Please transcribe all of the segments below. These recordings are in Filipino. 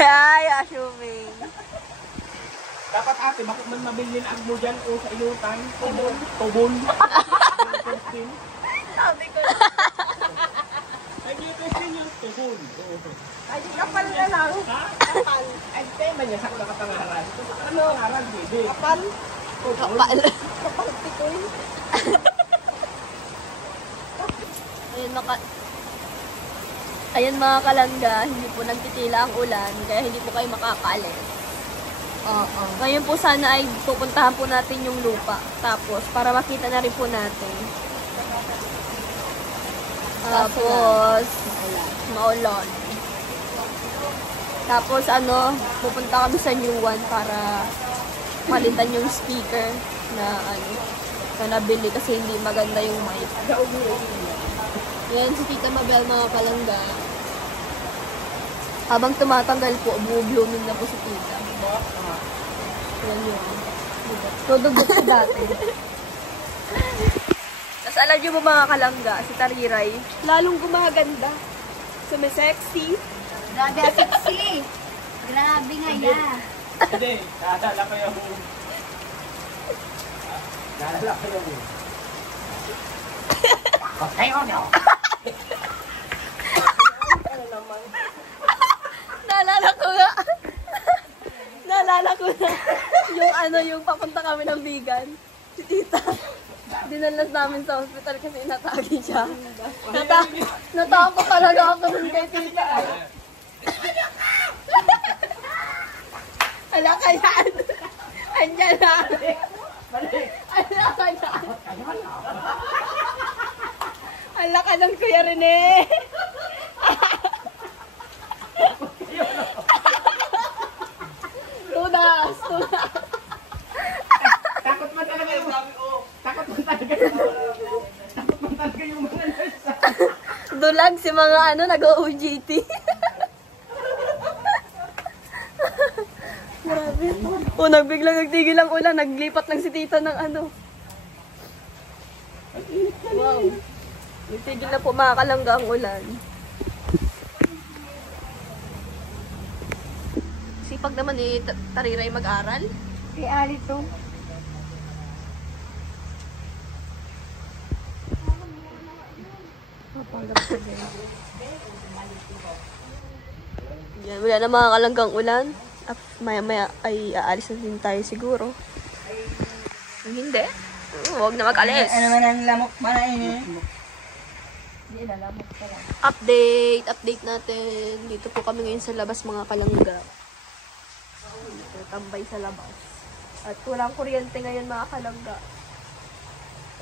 Ay, assuming. Dapat ate, bakit man mabilin ang mo dyan o sa inutan? Tubon. Tubon. Sabi ko. Ay, yung question yung tubon. Ay, kapal na lang. Ha? Kapal. Ay, tema niya sa katangaran. Ano ang aral, baby? Kapal. Kapal. Kapal tikoy. Ayan mga kalangga, hindi po nagtitila ang ulan, kaya hindi po kayo makakaalis. Oo. Ngayon po sana ay pupuntahan po natin yung lupa. Tapos, para makita na rin po natin. Tapos, maulan. Tapos, pupunta kami sa New One para palitan yung speaker na nabili kasi hindi maganda yung mic. Yan si Tita Mabel mga palangga. Habang tumatanggal po, blooming na po si Tita. Yan yun. Tudugot ko dati. Tapos alam niyo mo mga kalangga, si Tariray, lalong gumaganda. Sumisexy. Grabe, sexy. Grabe nga yan. Hindi, naalala ko yung... Naalala ko yung... Okay, ano? Ano naman? Naalala ko na. Yung papunta kami ng vegan. Si Tita. Dinalas namin sa hospital kasi inatagi siya. Natakot talaga ako nun kay Tita. Ala ka yan. Andyan na. Ala ka yan. Ala ka ng Kuya Rene. Tudas. Takot man talaga yung... Takot man talaga yung... Takot man talaga yung mga nasa. Dulag si mga nag-OJT. Grabe. Biglang nagtigil ang ulan. Naglipat lang si Tita ng Wow. Nagtigil na po mga kalangga ang ulan. Sipag naman ni Tariray mag-aral. Si Ali to. Yan, wala na mga kalanggang ulan. Maya-maya ay aalis na din tayo siguro. Kung hindi, huwag na mag-alis. Ano man ang lamok ba na ini? Update natin. Dito po kami ngayon sa labas mga kalangga. Tambay sa labas. At walang kuryente ngayon mga kalangga.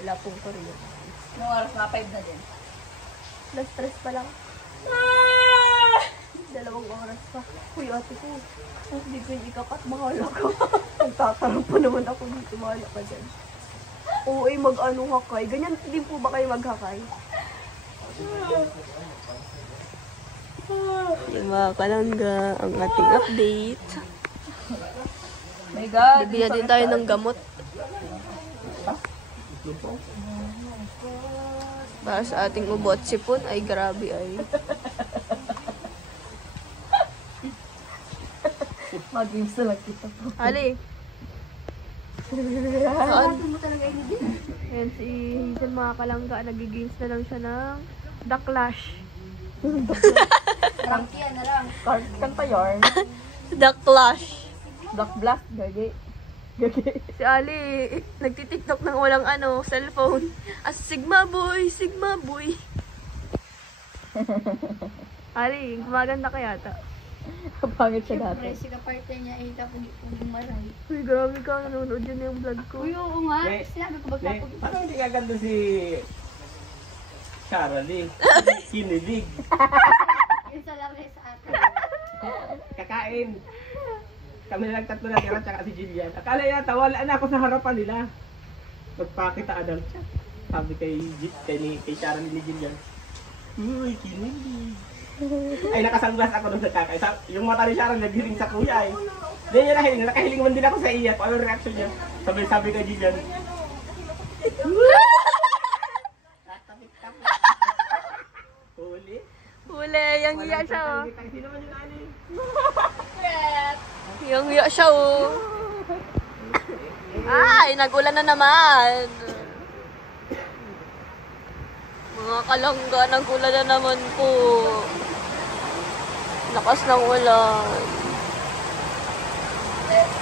Wala pong kuryente. Nung oras na 5 na din. Last stress pa lang. 2 oras pa. Uy, ate ko. Hindi ko yung ikakat. Mahala ka. Nagtatarong pa naman ako dito. Mahala ka dyan. Oo, ay mag-hakay. Ganyan din po ba kayo maghakay? Yung mga kalangga, ang ating update. My God. Bibigyan din tayo ng gamot. Para sa ating ubo at sipon, ay grabe ay. Mag-games na lang kita po. Ali. Saan? Ayan si Hazel mga kalangga, nag-games na lang siya ng The Clash. Rankian na lang. Kanta yarn. The Clash. Black Blast. Gagi. Si Ali, nagtitiktok ng walang cellphone. As Sigma boy, Sigma boy. Ali, gumaganda ka yata. Pangit siya dati. Si kaparte niya ay kapag maray. Uy, grabe ka, nanonood yun yung vlog ko. Uy, oo nga. Eh, Sinabi ko ba kapag... Parang hindi gaganda si... Charlie. Kinilig. Yung sa lang sa atin. Kakain. Kami lang tatlo na tira tsaka si Jillian. Akala yata wala na ako sa harapan nila. Magpakitaan ng chat. Sabi kay Charlie ni Jillian. Uy, kinilig. Ay, nakasanglas ako nung sa kakay. Yung mata ni Sharon naghiling sa kuya eh. Hindi niya nahiling. Nakahiling man din ako sa iya. Kung ano reaction niya. Sabi kay Jillian. Huli. Huli, yung hiya siya oh. Sino man yung nani? Yung hiya siya oh. Ay, nagulan na naman. Mga kalangga, nagulan na naman po. Lakas ng ulan.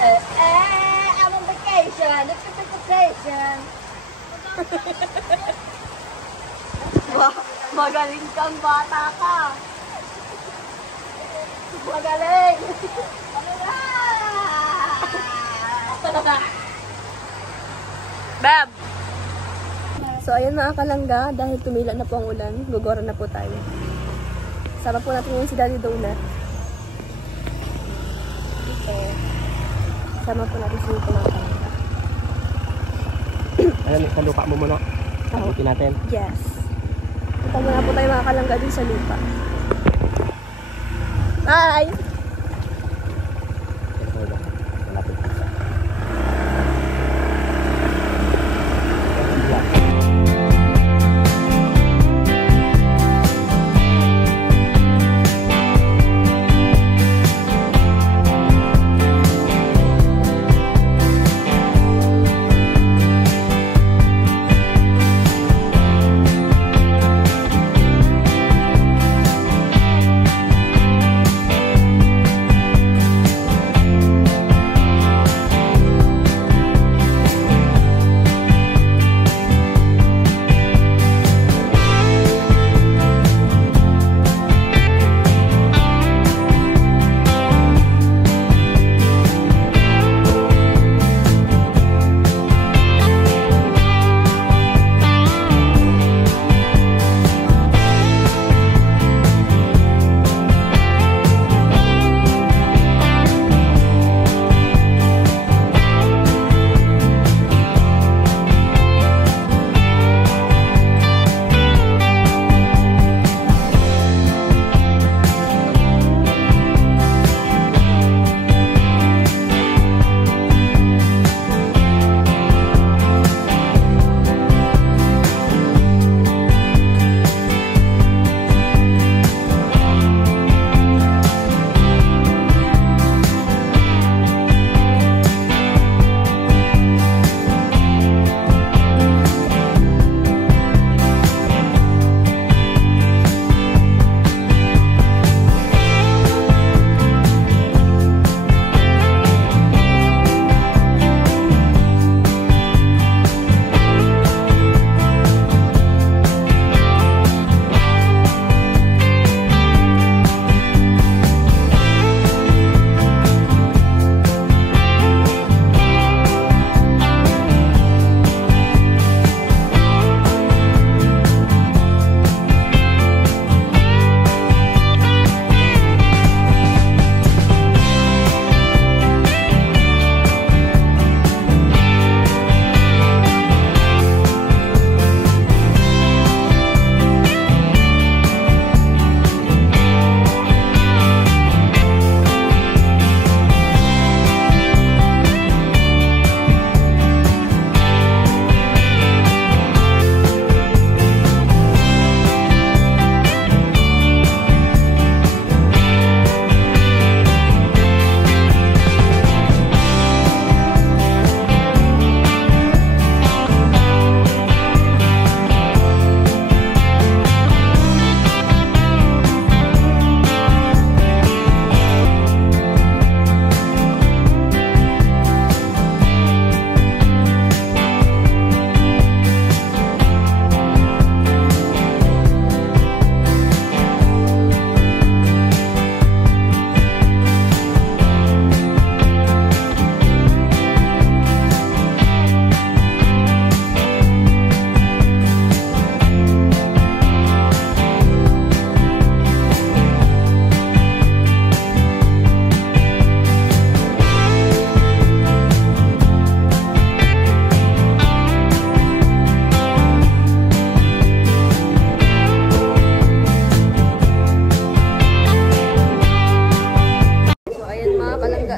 I'm on vacation. It's a vacation. Magaling kang bata ka. Magaling. Bab! So, ayun mga kalangga, dahil tumila na po ang ulan, gugora na po tayo. Sama po natin yung si Daddy Donut. Okay. Sama po natin si Nito mga kalangga. Ayan, sa lupa mo muna. Sabutin natin. Yes. Punta muna po tayo mga kalangga din sa lupa. Bye! Malapit pa sa.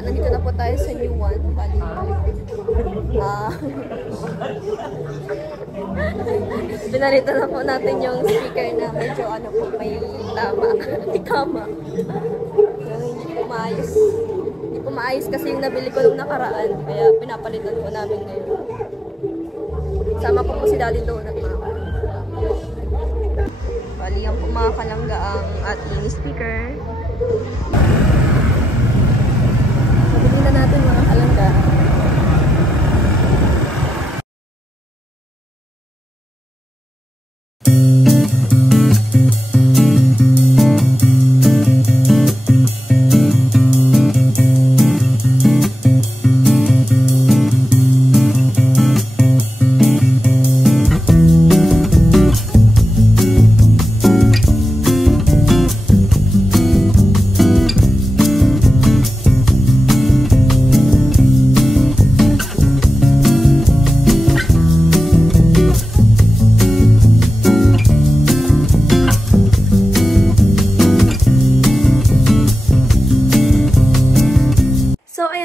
nandito na po tayo sa new one. Bali, pinalitan na po natin yung speaker na medyo ano po, may tama. May tama. Hindi po maayos. Hindi po maayos kasi yung nabili ko nung nakaraan. Kaya pinapalitan po namin ngayon. Sama po si Daddy doon at mama. Bali, yan po mga kalangga ang ating speaker. Sabihin na natin mga kalangga.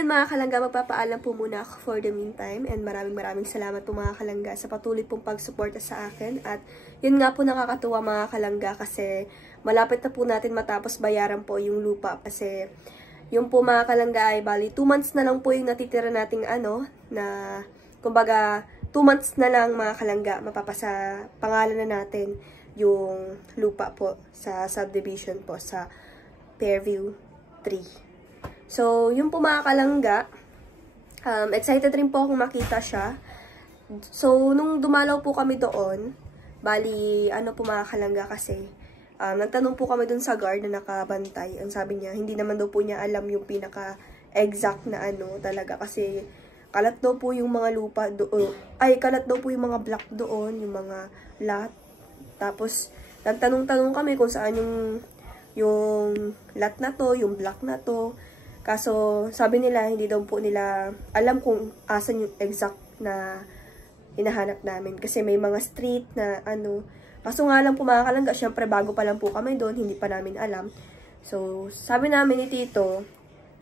Mga kalangga, magpapaalam po muna ako for the meantime and maraming salamat po mga kalangga sa patuloy pong pagsuporta sa akin at yun nga po nakakatuwa mga kalangga kasi malapit na po natin matapos bayaran po yung lupa kasi yung po mga kalangga ay bali 2 months na lang po yung natitira nating ano na kumbaga 2 months na lang mga kalangga mapapasa pangalan na natin yung lupa po sa subdivision po sa Fairview 3. So, yun po mga kalangga, excited rin po akong makita siya. So, nung dumalaw po kami doon, bali, ano po mga kalangga kasi, nagtanong po kami doon sa guard na nakabantay. Ang sabi niya, hindi naman daw po niya alam yung pinaka-exact na ano talaga. Kasi, kalat daw po yung mga lupa doon. Ay, kalat daw po yung mga block doon, yung mga lot. Tapos, nagtanong-tanong kami kung saan yung lot na to, yung block na to. Kaso, sabi nila, hindi daw po nila alam kung asan yung exact na hinahanap namin. Kasi may mga street na ano. Kaso nga lang po mga kalangga, syempre bago pa lang po kami doon, hindi pa namin alam. So, sabi namin ni Tito,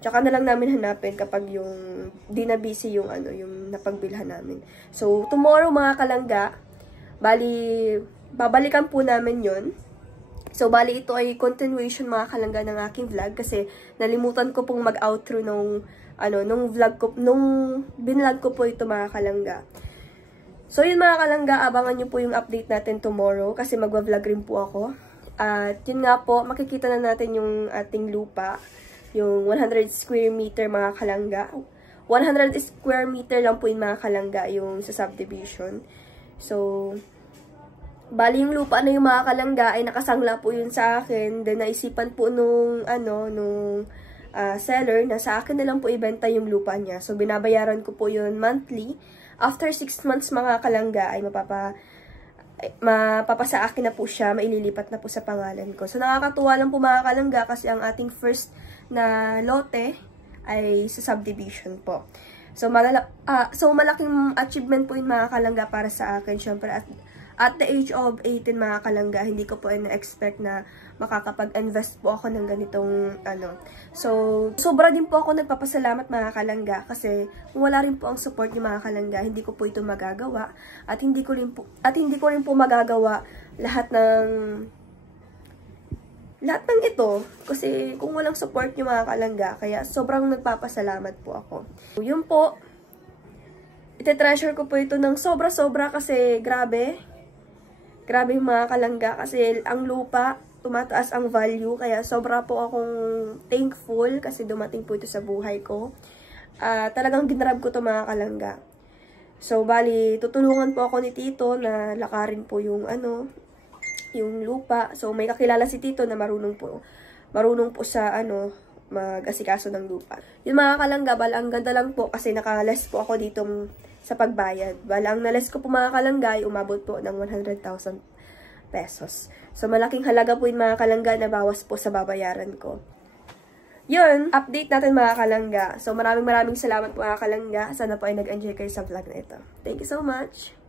tsaka na lang namin hanapin kapag yung di na busy yung ano, yung napagbilhan namin. So, tomorrow mga kalangga, bali, babalikan po namin yon. So, bali ito ay continuation mga kalangga ng aking vlog kasi nalimutan ko pong mag-outro nung vlog ko, nung binlog ko po ito mga kalangga. So, yun mga kalangga, abangan nyo po yung update natin tomorrow kasi magwa-vlog rin po ako. At yun nga po, makikita na natin yung ating lupa, yung 100 square meter mga kalangga. 100 square meter lang po yung mga kalangga yung sa subdivision. So, bali yung lupa na yung mga kalangga ay nakasangla po yun sa akin. Then naisipan po nung seller na sa akin na lang po ibenta yung lupa niya. So binabayaran ko po yun monthly. After 6 months mga kalangga ay mapapasa akin na po siya, maililipat na po sa pangalan ko. So nakakatuwa lang po mga kalangga kasi ang ating first na lote ay sa subdivision po. So malaking achievement po yung mga kalangga para sa akin. Syempre at the age of 18 mga kalangga, hindi ko po na-expect na makakapag-invest po ako ng ganitong ano. So, sobra din po ako nagpapasalamat mga kalangga kasi kung wala rin po ang support ni mga kalangga, hindi ko po ito magagawa at hindi ko rin po magagawa lahat ng ito kasi kung walang support ni mga kalangga, kaya sobrang nagpapasalamat po ako. Yun po, ite-treasure ko po ito ng sobra-sobra kasi grabe yung mga kalangga kasi ang lupa, tumataas ang value. Kaya sobra po akong thankful kasi dumating po ito sa buhay ko. Talagang ginrab ko to mga kalangga. So, bali, tutulungan po ako ni Tito na lakarin po yung yung lupa. So, may kakilala si Tito na marunong po sa mag-asikaso ng lupa. Yung mga kalangga, ang ganda lang po kasi nakales po ako dito sa pagbayad. Ang nales ko po mga kalangga ay umabot po ng 100,000 pesos. So, malaking halaga po yung mga kalangga na bawas po sa babayaran ko. Yun, update natin mga kalangga. So, maraming salamat po mga kalangga. Sana po ay nag-enjoy kayo sa vlog na ito. Thank you so much!